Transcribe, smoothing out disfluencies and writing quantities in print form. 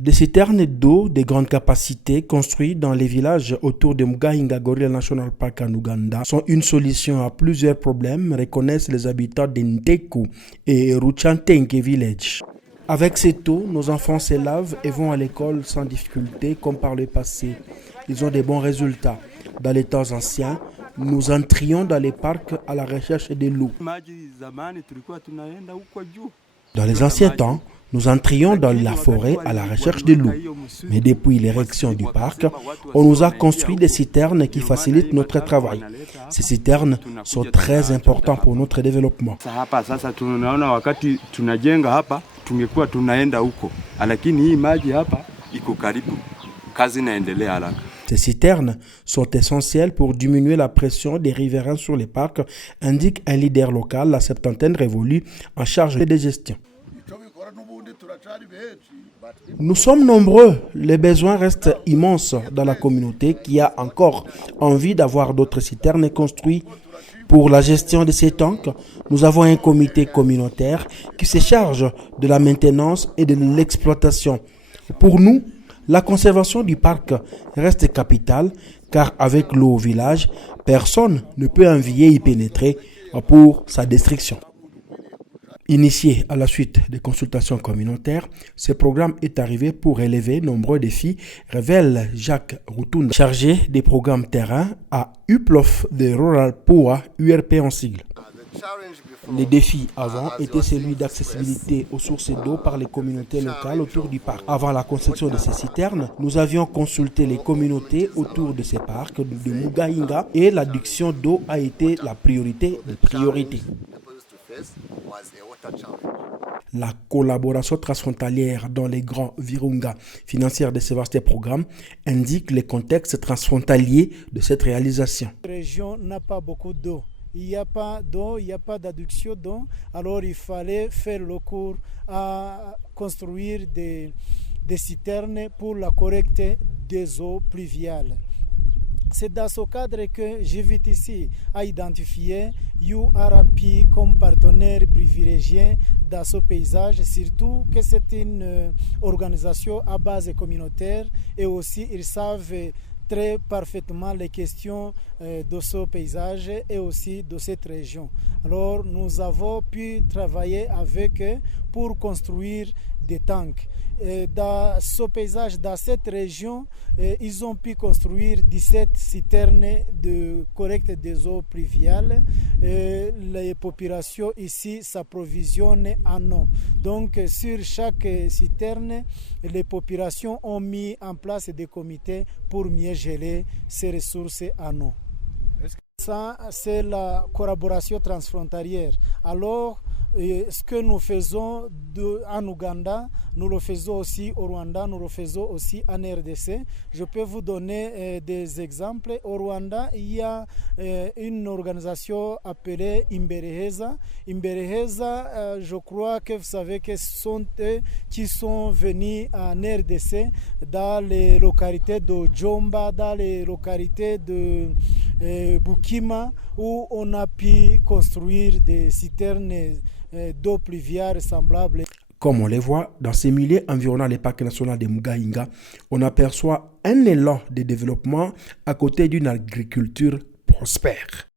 Des citernes d'eau de grande capacité construites dans les villages autour de Mugahinga Gorilla National Park en Ouganda sont une solution à plusieurs problèmes, reconnaissent les habitants d'Nteku et Ruchantenke Village. Avec cette eau, nos enfants se lavent et vont à l'école sans difficulté comme par le passé. Ils ont de bons résultats. Dans les temps anciens, nous entrions dans les parcs à la recherche de l'eau. Dans les anciens temps, nous entrions dans la forêt à la recherche de l'eau. Mais depuis l'érection du parc, on nous a construit des citernes qui facilitent notre travail. Ces citernes sont très importantes pour notre développement. Ces citernes sont essentielles pour diminuer la pression des riverains sur les parcs, indique un leader local, la septantaine révolue, en charge de gestion. Nous sommes nombreux, les besoins restent immenses dans la communauté qui a encore envie d'avoir d'autres citernes construites. Pour la gestion de ces tanks, nous avons un comité communautaire qui se charge de la maintenance et de l'exploitation. Pour nous, la conservation du parc reste capitale car avec l'eau au village, personne ne peut envier y pénétrer pour sa destruction. Initié à la suite des consultations communautaires, ce programme est arrivé pour relever nombreux défis, révèle Jacques Routunda, chargé des programmes terrain à UPLOF de Rural Poa, URP en sigle. Les défis avant étaient celui d'accessibilité aux sources d'eau par les communautés locales autour du parc. Avant la construction de ces citernes, nous avions consulté les communautés autour de ces parcs de Mugahinga et l'adduction d'eau a été la priorité des priorités. La collaboration transfrontalière dans les grands virunga financières de ces vastes programmes indique le contexte transfrontalier de cette réalisation. La région n'a pas beaucoup d'eau. Il n'y a pas d'eau, il n'y a pas d'adduction d'eau. Alors il fallait faire le cours à construire des citernes pour la collecte des eaux pluviales. C'est dans ce cadre que j'invite ici à identifier URP comme partenaire privilégié dans ce paysage, surtout que c'est une organisation à base communautaire et aussi ils savent très parfaitement les questions de ce paysage et aussi de cette région. Alors nous avons pu travailler avec eux pour construire des tanks. Dans ce paysage, dans cette région, ils ont pu construire 17 citernes de collecte des eaux pluviales. Les populations ici s'approvisionnent en eau. Donc sur chaque citerne, les populations ont mis en place des comités pour mieux gérer ces ressources en eau. Ça, c'est la collaboration transfrontalière. Alors, ce que nous faisons en Ouganda, nous le faisons aussi au Rwanda, nous le faisons aussi en RDC. Je peux vous donner des exemples. Au Rwanda, il y a une organisation appelée Imbereheza. Imbereheza, je crois que vous savez que ce sont eux qui sont venus en RDC dans les localités de Djomba, dans les localités de Bukima, où on a pu construire des citernes d'eau pluviale semblables. Comme on les voit, dans ces milieux environnant les parcs nationaux de Mugahinga, on aperçoit un élan de développement à côté d'une agriculture prospère.